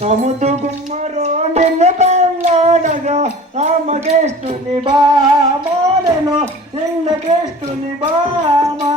సముద్ర గుమ్మరో నిన్న పెళ్ళాడగా రామకృష్ణుని బామాలను నిన్న కృష్ణుని బామా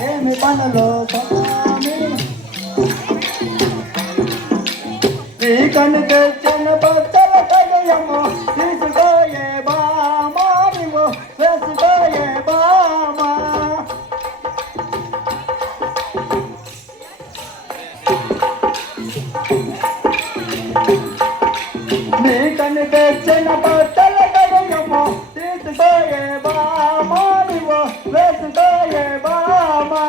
ఏమి పనులు నీకని తెచ్చిన బట్టల కలయము తీసుకోయే బామా నీవు వేసుకోయే బామా నీకని తెచ్చిన బట్టల కలయము తీసుకోయే బామా నీవు వేసుకోయే బామా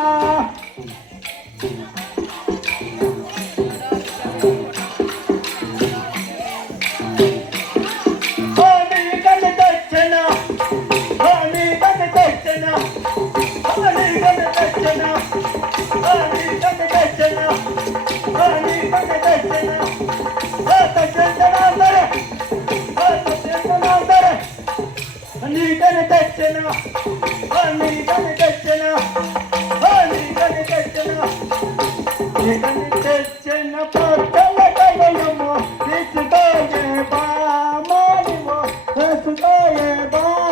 తెచ్చిన పట్టల కలయము తీసుకోయే బామా నీవు వేసుకోయే బామా